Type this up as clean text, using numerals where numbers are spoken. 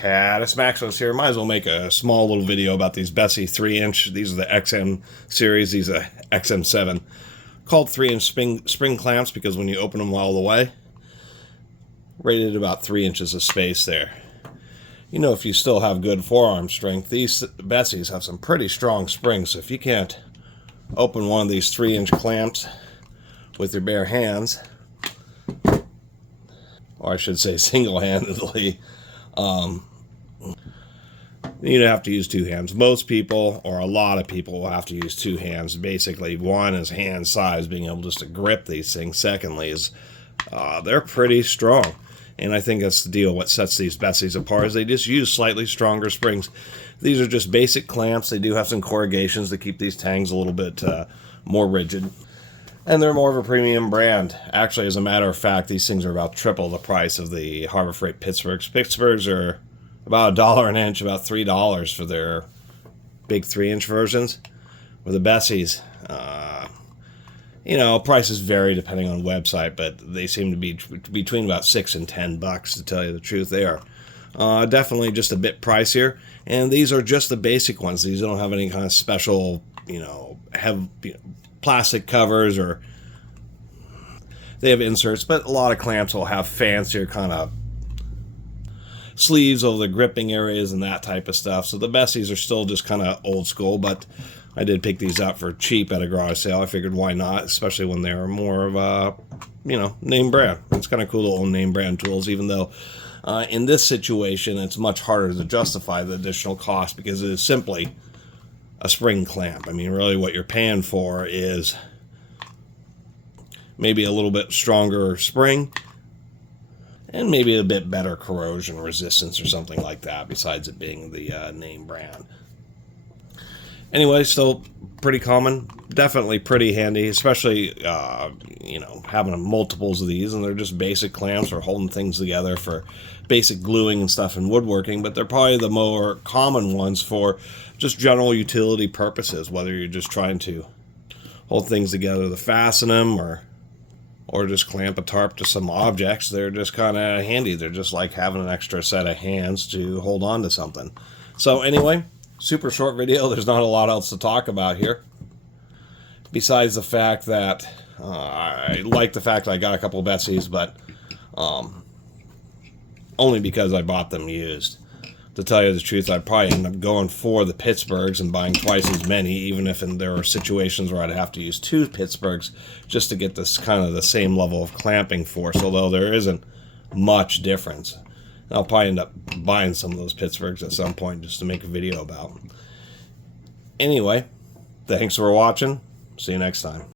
Catus, Maximus here. Might as well make a small little video about these Bessey 3-inch. These are the XM series. These are XM7. Called 3-inch spring clamps because when you open them all the way, rated about 3 inches of space there. You know, if you still have good forearm strength, these Besseys have some pretty strong springs. So if you can't open one of these 3-inch clamps with your bare hands, or I should say single-handedly, you'd have to use two hands. Most people, or a lot of people, will have to use two hands. Basically, one is hand size, being able just to grip these things. Secondly is they're pretty strong. And I think that's the deal. What sets these Besseys apart is they just use slightly stronger springs. These are just basic clamps. They do have some corrugations to keep these tangs a little bit more rigid. And they're more of a premium brand. Actually, as a matter of fact, these things are about triple the price of the Harbor Freight Pittsburghs. Pittsburghs are about $1 an inch, about $3 for their big 3-inch versions. With the Besseys, you know, prices vary depending on the website, but they seem to be between about $6 and $10, to tell you the truth. They are definitely just a bit pricier, and these are just the basic ones. These don't have any kind of special, plastic covers, or they have inserts, but a lot of clamps will have fancier kind of sleeves over the gripping areas and that type of stuff. So the Besseys are still just kind of old school, but I did pick these up for cheap at a garage sale. I figured why not, especially when they're more of a, name brand. It's kind of cool to own name brand tools, even though in this situation it's much harder to justify the additional cost because it is simply a spring clamp. I mean, really what you're paying for is maybe a little bit stronger spring and maybe a bit better corrosion resistance or something like that, besides it being the name brand. Anyway, still pretty common, definitely pretty handy, especially, having multiples of these, and they're just basic clamps for holding things together for basic gluing and stuff in woodworking, but they're probably the more common ones for just general utility purposes, whether you're just trying to hold things together to fasten them, or just clamp a tarp to some objects. They're just kind of handy. They're just like having an extra set of hands to hold on to something. So anyway, super short video. There's not a lot else to talk about here, besides the fact that I like the fact that I got a couple Besseys, but only because I bought them used. To tell you the truth, I'd probably end up going for the Pittsburghs and buying twice as many, even if there are situations where I'd have to use two Pittsburghs just to get this kind of the same level of clamping force, although there isn't much difference. I'll probably end up buying some of those Pittsburghs at some point just to make a video about. Anyway, thanks for watching. See you next time.